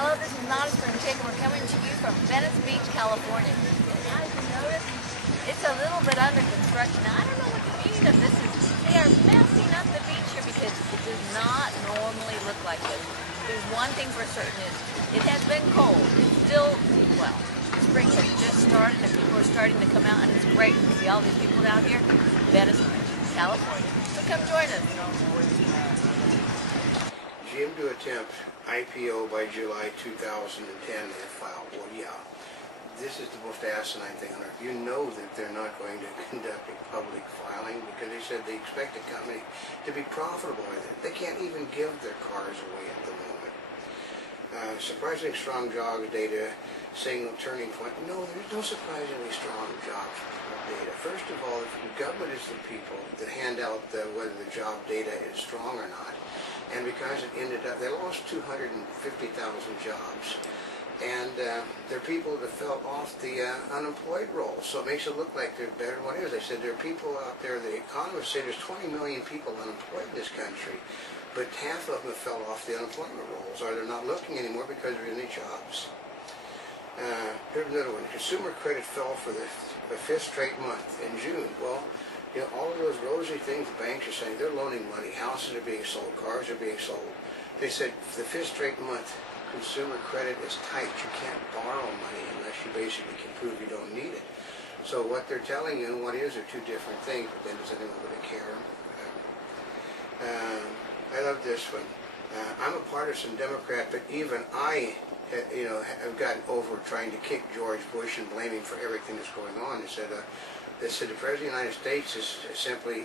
Hello, this is Not a Spring Chicken. We're coming to you from Venice Beach, California. And as you notice, it's a little bit under construction. Now, I don't know what the meaning of this is. They are messing up the beach here because it does not normally look like this. There's one thing for certain is it has been cold. It's still, well, spring has just started and people are starting to come out and it's great to see all these people down here. Venice Beach, California. So come join us. GM to attempt IPO by July 2010 they filed. Well, yeah, this is the most asinine thing on earth. You know that they're not going to conduct a public filing because they said they expect the company to be profitable with it. They can't even give their cars away at the moment. Surprisingly strong jobs data, saying turning point. No, there's no surprisingly strong jobs data. First of all, the government is the people that hand out whether the job data is strong or not. And because it ended up, they lost 250,000 jobs. And they're people that fell off the unemployed roll. So it makes it look like they're better than what it is. They said there are people out there, the economists say there's 20 million people unemployed in this country, but half of them fell off the unemployment rolls, or they're not looking anymore because there aren't any jobs. Here's another one. Consumer credit fell for the fifth straight month in June. Well, you know, all of those rosy things the banks are saying, they're loaning money, houses are being sold, cars are being sold. They said for the fifth straight month, consumer credit is tight. You can't borrow money unless you basically can prove you don't need it. So what they're telling you and what is are two different things, but then does anyone really care? I love this one. I'm a partisan Democrat, but even I have gotten over trying to kick George Bush and blame him for everything that's going on. They said the President of the United States has simply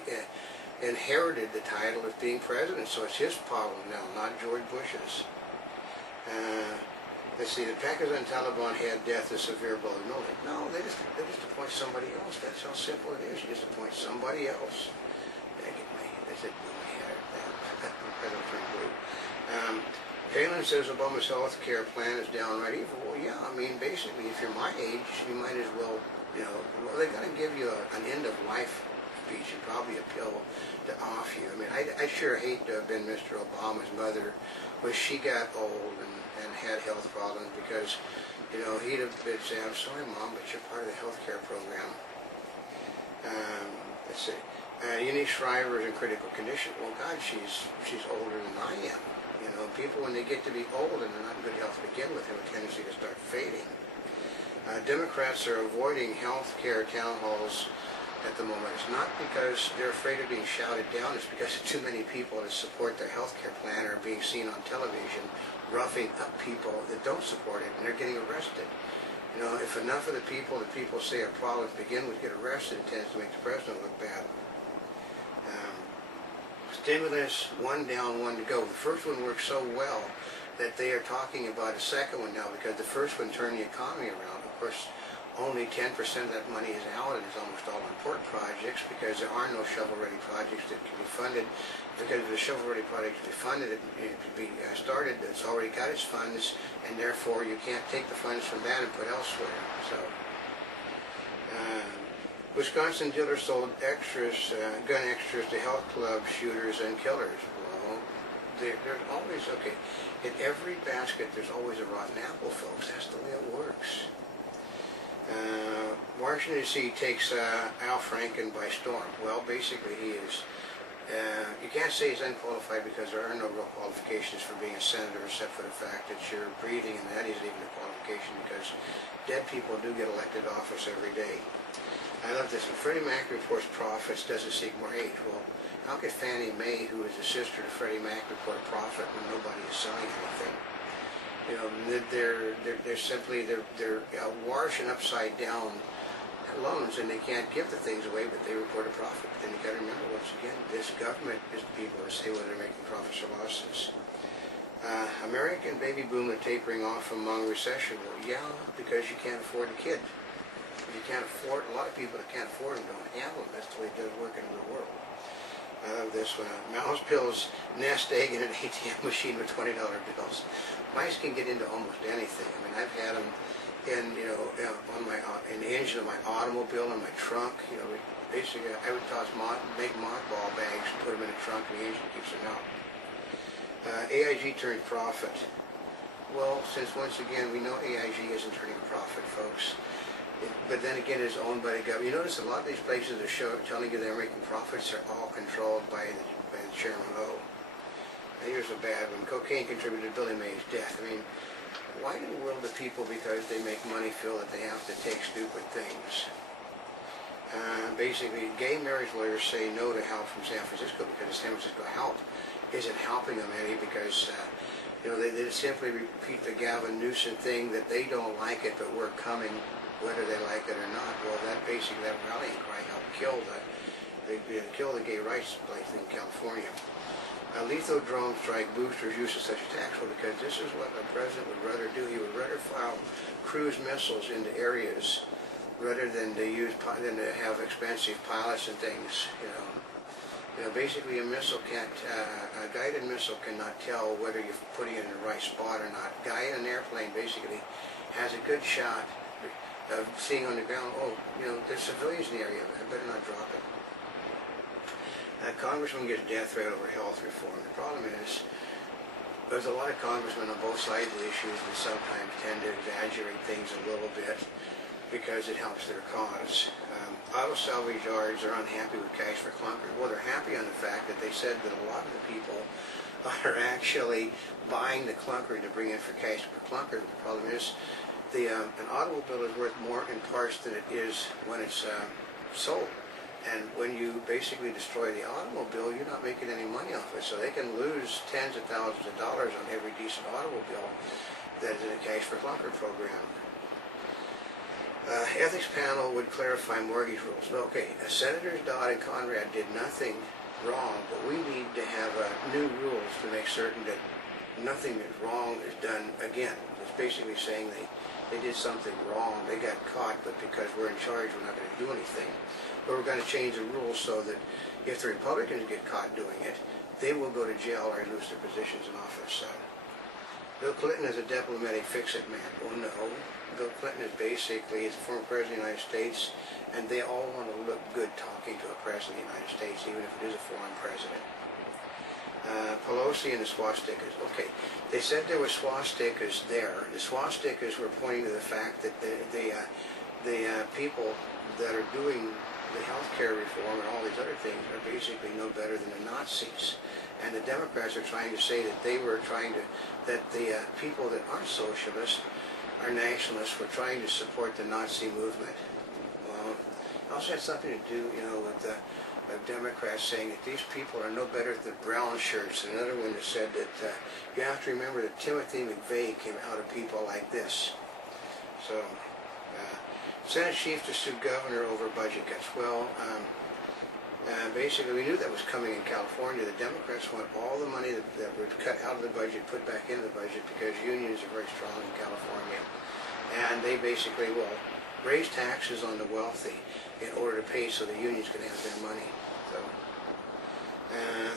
inherited the title of being president, so it's his problem now, not George Bush's. Let's see, the Pakistan Taliban had death a severe blow. No, they just appoint somebody else. That's how simple it is. You just appoint somebody else. They said, Palin says Obama's health care plan is downright evil. Well, yeah, I mean, basically, if you're my age, you might as well, well, they got to give you an end-of-life speech and probably a pill to off you. I mean, I sure hate to have been Mr. Obama's mother when she got old and had health problems because, he'd have been saying, I'm sorry, Mom, but you're part of the health care program. Let's see. Eunice Shriver is in critical condition. Well, God, she's older than I am. People, when they get to be old and they're not in good health to begin with, have a tendency to start fading. Democrats are avoiding health care town halls at the moment. It's not because they're afraid of being shouted down. It's because too many people that support their health care plan are being seen on television roughing up people that don't support it, and they're getting arrested. If enough of the people that people say are problems to begin with get arrested, it tends to make the president look bad. Stimulus, one down, one to go. The first one worked so well that they are talking about a second one now because the first one turned the economy around. Of course, only 10% of that money is out, and it's almost all on port projects because there are no shovel-ready projects that can be funded. Because if the shovel-ready project can be funded, it can be started, it's already got its funds, and therefore you can't take the funds from that and put elsewhere. So, Wisconsin dealers sold gun extras to health club shooters and killers. Well, there's always, in every basket there's always a rotten apple, folks. That's the way it works. Washington, D.C. takes Al Franken by storm. Well, basically he is, you can't say he's unqualified because there are no real qualifications for being a senator except for the fact that you're breathing, and that isn't even a qualification because dead people do get elected to office every day. I love this. When Freddie Mac reports profits, doesn't seek more aid. Well, how could Fannie Mae, who is the sister to Freddie Mac, report profit when nobody is selling anything? They're simply washing upside down loans, and they can't give the things away, but they report a profit. But then you got to remember, once again, this government is the people that say whether they're making profits or losses. American baby boom and tapering off among recession. Well, yeah, because you can't afford a kid. You can't afford, a lot of people that can't afford them don't have them. That's the way it does work in the world. I love this one. Mouse pills nest egg in an ATM machine with $20 bills. Mice can get into almost anything. I mean, I've had them in, in the engine of my automobile, in my trunk. Basically, I would make mothball bags and put them in the trunk, and the engine keeps them out. AIG turned profit. Well, since once again we know AIG isn't turning a profit, folks, but then again it's owned by the government. You notice a lot of these places that show telling you they're making profits are all controlled by the Chairman O. Now here's a bad one. Cocaine contributed to Billy Mays' death. I mean, why in the world do people, because they make money, feel that they have to take stupid things? Basically, gay marriage lawyers say no to help from San Francisco because the San Francisco help isn't helping them any, because they simply repeat the Gavin Newsom thing that they don't like it, but we're coming whether they like it or not. Well, that rallying cry helped kill the gay rights place in California. Lethal drone strike boosters use of such attacks. Well, because this is what the president would rather do. He would rather file cruise missiles into areas rather than to have expensive pilots and things. Basically, a guided missile cannot tell whether you're putting it in the right spot or not. Guy in an airplane basically has a good shot of seeing on the ground, there's civilians in the area, I better not drop it. Congressman gets death threat over health reform. The problem is, there's a lot of congressmen on both sides of the issues that sometimes tend to exaggerate things a little bit because it helps their cause. Auto salvage yards are unhappy with cash for clunkers. Well, they're happy on the fact that they said that a lot of the people are actually buying the clunker to bring in for cash for clunker. The problem is, an automobile is worth more in parts than it is when it's sold. And when you basically destroy the automobile, you're not making any money off it. So they can lose tens of thousands of dollars on every decent automobile that is in a cash for clunker program. Ethics panel would clarify mortgage rules. Okay, Senators Dodd and Conrad did nothing wrong, but we need to have new rules to make certain that nothing is wrong is done again. It's basically saying they did something wrong, they got caught, but because we're in charge, we're not going to do anything. But we're going to change the rules so that if the Republicans get caught doing it, they will go to jail or lose their positions in office. Bill Clinton is a diplomatic fix-it man. Oh no. Bill Clinton is basically the former president of the United States, and they all want to look good talking to a president of the United States, even if it is a foreign president. Pelosi and the swastikas. Okay, they said there were swastikas there. The swastikas were pointing to the fact that the people that are doing the health care reform and all these other things are basically no better than the Nazis. And the Democrats are trying to say that that the people that aren't socialists are nationalists were trying to support the Nazi movement. Well, it also had something to do, with the Democrats saying that these people are no better than brown shirts. And another one that said that you have to remember that Timothy McVeigh came out of people like this. So, Senate chief to sue governor over budget cuts. Well, basically we knew that was coming in California. The Democrats want all the money that was cut out of the budget put back into the budget because unions are very strong in California. And they basically will raise taxes on the wealthy in order to pay so the unions can have their money. So,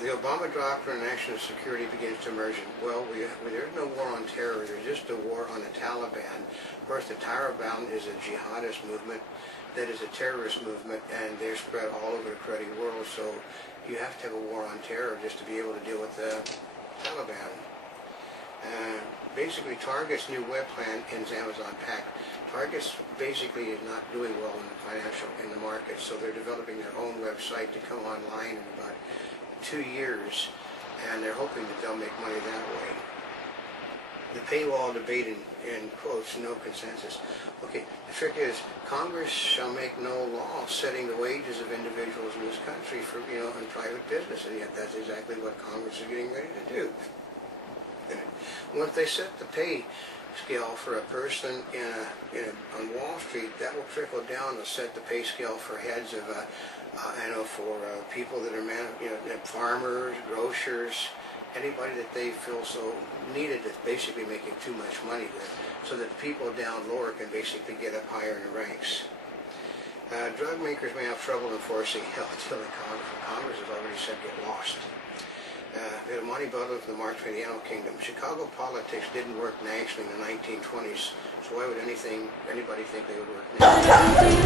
the Obama doctrine and national security begins to emerge. Well, there's no war on terror. There's just a war on the Taliban. Of course, the Taliban is a jihadist movement that is a terrorist movement, and they're spread all over the cruddy world. So you have to have a war on terror just to be able to deal with the Taliban. Basically, Target's new web plan ends Amazon Pack. Target's basically is not doing well in the market, so they're developing their own website to come online in about 2 years, and they're hoping that they'll make money that way. The paywall debate in quotes, no consensus. Okay, the trick is Congress shall make no law setting the wages of individuals in this country for in private business, and yet that's exactly what Congress is getting ready to do. Once they set the pay scale for a person on Wall Street, that will trickle down to set the pay scale for heads of for people that are farmers, grocers, anybody that they feel so needed that's basically making too much money with, so that people down lower can basically get up higher in the ranks. Drug makers may have trouble enforcing health until Congress has already said get lost. We had Monty Butler from the March for the Animal Kingdom. Chicago politics didn't work nationally in the 1920s, so why would anybody think they would work nationally?